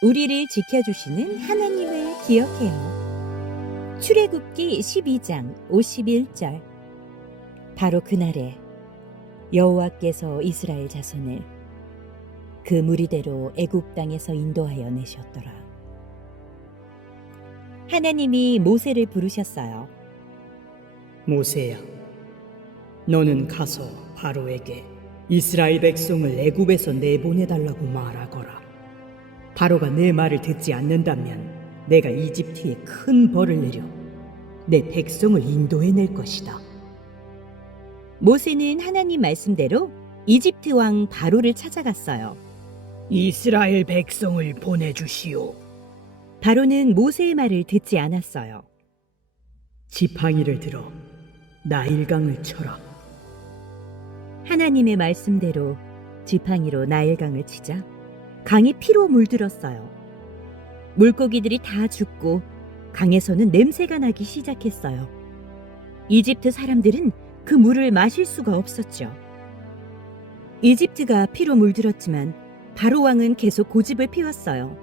우리를 지켜주시는 하나님을 기억해요. 출애굽기 12장 51절. 바로 그날에 여호와께서 이스라엘 자손을 그 무리대로 애굽 땅에서 인도하여 내셨더라. 하나님이 모세를 부르셨어요. 모세야, 너는 가서 바로에게 이스라엘 백성을 애굽에서 내보내달라고 말하거라. 바로가 내 말을 듣지 않는다면 내가 이집트에 큰 벌을 내려 내 백성을 인도해낼 것이다. 모세는 하나님 말씀대로 이집트 왕 바로를 찾아갔어요. 이스라엘 백성을 보내주시오. 바로는 모세의 말을 듣지 않았어요. 지팡이를 들어 나일강을 쳐라. 하나님의 말씀대로 지팡이로 나일강을 치자 강이 피로 물들었어요. 물고기들이 다 죽고 강에서는 냄새가 나기 시작했어요. 이집트 사람들은 그 물을 마실 수가 없었죠. 이집트가 피로 물들었지만 바로 왕은 계속 고집을 피웠어요.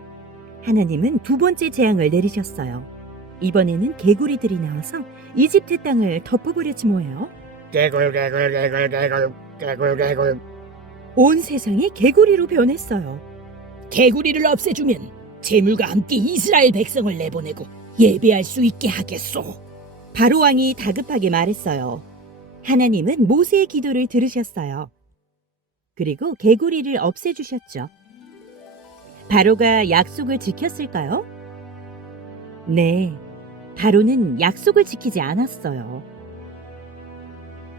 하나님은 두 번째 재앙을 내리셨어요. 이번에는 개구리들이 나와서 이집트 땅을 덮어버렸지 뭐예요. 개굴 개굴 개굴 개굴 개굴 개굴. 온 세상이 개구리로 변했어요. 개구리를 없애주면 재물과 함께 이스라엘 백성을 내보내고 예배할 수 있게 하겠소. 바로 왕이 다급하게 말했어요. 하나님은 모세의 기도를 들으셨어요. 그리고 개구리를 없애주셨죠. 바로가 약속을 지켰을까요? 네, 바로는 약속을 지키지 않았어요.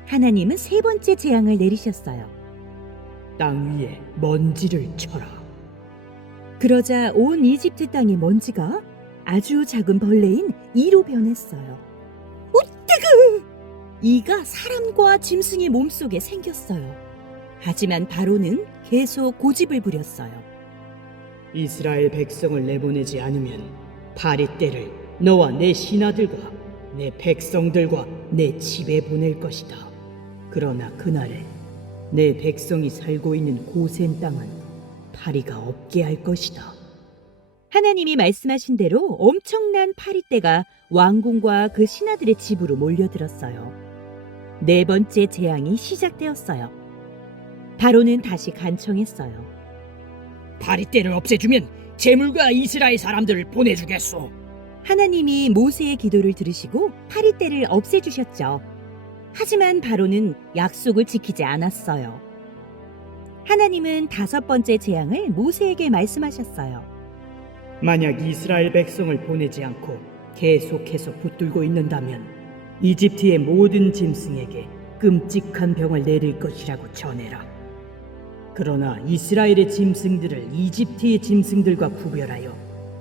하나님은 세 번째 재앙을 내리셨어요. 땅 위에 먼지를 쳐라. 그러자 온 이집트 땅의 먼지가 아주 작은 벌레인 이로 변했어요. 으뜨그! 이가 사람과 짐승의 몸속에 생겼어요. 하지만 바로는 계속 고집을 부렸어요. 이스라엘 백성을 내보내지 않으면 파리떼를 너와 내 신하들과 내 백성들과 내 집에 보낼 것이다. 그러나 그날에 내 백성이 살고 있는 고센 땅은 파리가 없게 할 것이다. 하나님이 말씀하신 대로 엄청난 파리떼가 왕궁과 그 신하들의 집으로 몰려들었어요. 네 번째 재앙이 시작되었어요. 바로는 다시 간청했어요. 파리떼를 없애주면 재물과 이스라엘 사람들을 보내주겠소. 하나님이 모세의 기도를 들으시고 파리떼를 없애주셨죠. 하지만 바로는 약속을 지키지 않았어요. 하나님은 다섯 번째 재앙을 모세에게 말씀하셨어요. 만약 이스라엘 백성을 보내지 않고 계속해서 붙들고 있는다면 이집트의 모든 짐승에게 끔찍한 병을 내릴 것이라고 전해라. 그러나 이스라엘의 짐승들을 이집트의 짐승들과 구별하여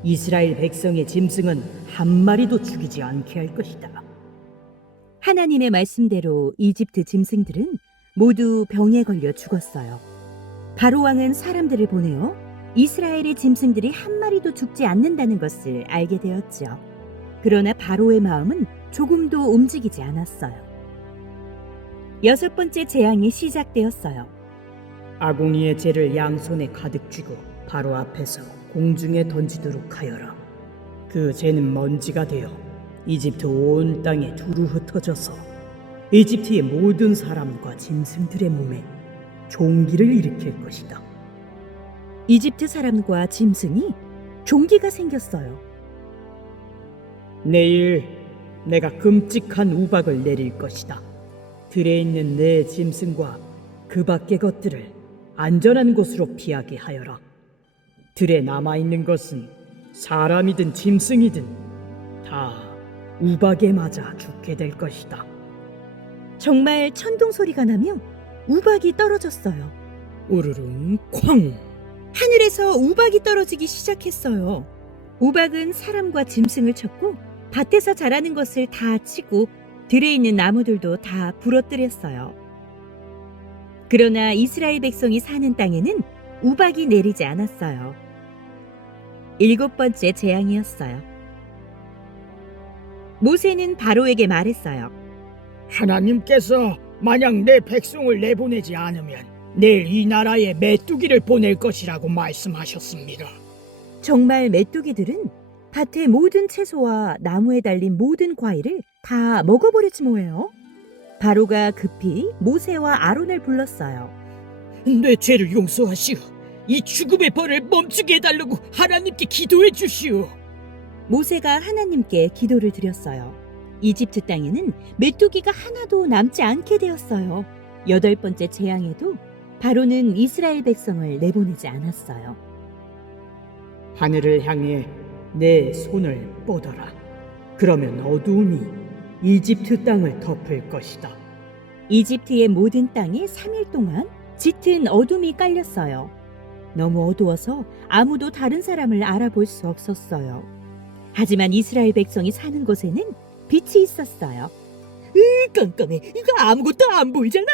이스라엘 백성의 짐승은 한 마리도 죽이지 않게 할 것이다. 하나님의 말씀대로 이집트 짐승들은 모두 병에 걸려 죽었어요. 바로 왕은 사람들을 보내어 이스라엘의 짐승들이 한 마리도 죽지 않는다는 것을 알게 되었죠. 그러나 바로의 마음은 조금도 움직이지 않았어요. 여섯 번째 재앙이 시작되었어요. 아공이의 재를 양손에 가득 쥐고 바로 앞에서 공중에 던지도록 하여라. 그 재는 먼지가 되어 이집트 온 땅에 두루 흩어져서 이집트의 모든 사람과 짐승들의 몸에 종기를 일으킬 것이다. 이집트 사람과 짐승이 종기가 생겼어요. 내일 내가 끔찍한 우박을 내릴 것이다. 들에 있는 내 짐승과 그 밖의 것들을 안전한 곳으로 피하게 하여라. 들에 남아있는 것은 사람이든 짐승이든 다 우박에 맞아 죽게 될 것이다. 정말 천둥 소리가 나며 우박이 떨어졌어요. 우르릉 쾅! 하늘에서 우박이 떨어지기 시작했어요. 우박은 사람과 짐승을 쳤고 밭에서 자라는 것을 다 치고 들에 있는 나무들도 다 부러뜨렸어요. 그러나 이스라엘 백성이 사는 땅에는 우박이 내리지 않았어요. 일곱 번째 재앙이었어요. 모세는 바로에게 말했어요. 하나님께서 만약 내 백성을 내보내지 않으면 내일 이 나라에 메뚜기를 보낼 것이라고 말씀하셨습니다. 정말 메뚜기들은 밭의 모든 채소와 나무에 달린 모든 과일을 다 먹어버리지 뭐예요. 바로가 급히 모세와 아론을 불렀어요. 내 죄를 용서하시오. 이 죽음의 벌을 멈추게 해달라고 하나님께 기도해 주시오. 모세가 하나님께 기도를 드렸어요. 이집트 땅에는 메뚜기가 하나도 남지 않게 되었어요. 8번째 재앙에도 바로는 이스라엘 백성을 내보내지 않았어요. 하늘을 향해 내 손을 뻗어라. 그러면 어두움이 이집트 땅을 덮을 것이다. 이집트의 모든 땅에 3일 동안 짙은 어둠이 깔렸어요. 너무 어두워서 아무도 다른 사람을 알아볼 수 없었어요. 하지만 이스라엘 백성이 사는 곳에는 빛이 있었어요. 깜깜해. 이거 아무것도 안 보이잖아.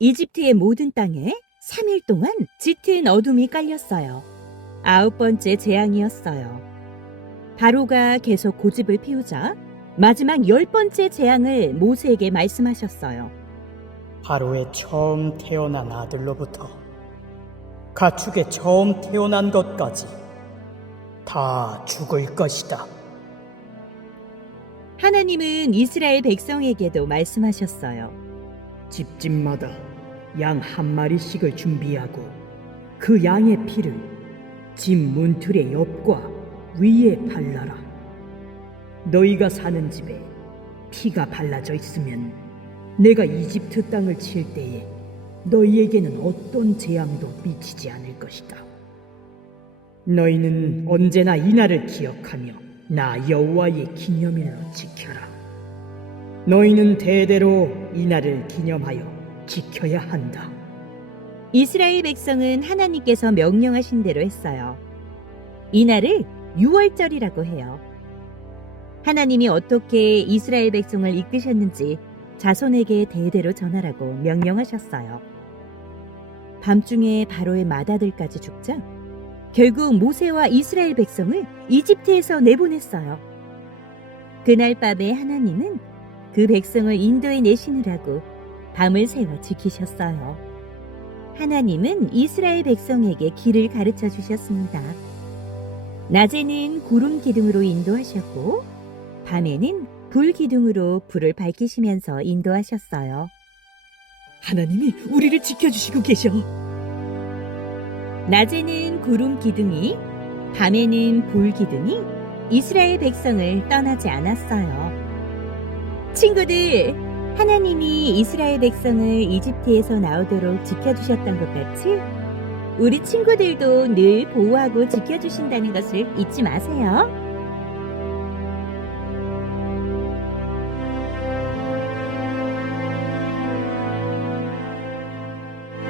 이집트의 모든 땅에 3일 동안 짙은 어둠이 깔렸어요. 9번째 재앙이었어요. 바로가 계속 고집을 피우자 마지막 10번째 재앙을 모세에게 말씀하셨어요. 바로의 처음 태어난 아들로부터 가축의 처음 태어난 것까지 다 죽을 것이다. 하나님은 이스라엘 백성에게도 말씀하셨어요. 집집마다 양 한 마리씩을 준비하고 그 양의 피를 집 문틀의 옆과 위에 발라라. 너희가 사는 집에 피가 발라져 있으면 내가 이집트 땅을 칠 때에 너희에게는 어떤 재앙도 미치지 않을 것이다. 너희는 언제나 이 날을 기억하며 나 여호와의 기념일로 지켜라. 너희는 대대로 이 날을 기념하여 지켜야 한다. 이스라엘 백성은 하나님께서 명령하신 대로 했어요. 이날을 유월절이라고 해요. 하나님이 어떻게 이스라엘 백성을 이끄셨는지 자손에게 대대로 전하라고 명령하셨어요. 밤중에 바로의 맏아들까지 죽자 결국 모세와 이스라엘 백성을 이집트에서 내보냈어요. 그날 밤에 하나님은 그 백성을 인도에 내시느라고 밤을 새워 지키셨어요. 하나님은 이스라엘 백성에게 길을 가르쳐 주셨습니다. 낮에는 구름 기둥으로 인도하셨고 밤에는 불 기둥으로 불을 밝히시면서 인도하셨어요. 하나님이 우리를 지켜주시고 계셔. 낮에는 구름 기둥이, 밤에는 불 기둥이 이스라엘 백성을 떠나지 않았어요. 친구들, 하나님이 이스라엘 백성을 이집트에서 나오도록 지켜주셨던 것 같이 우리 친구들도 늘 보호하고 지켜주신다는 것을 잊지 마세요.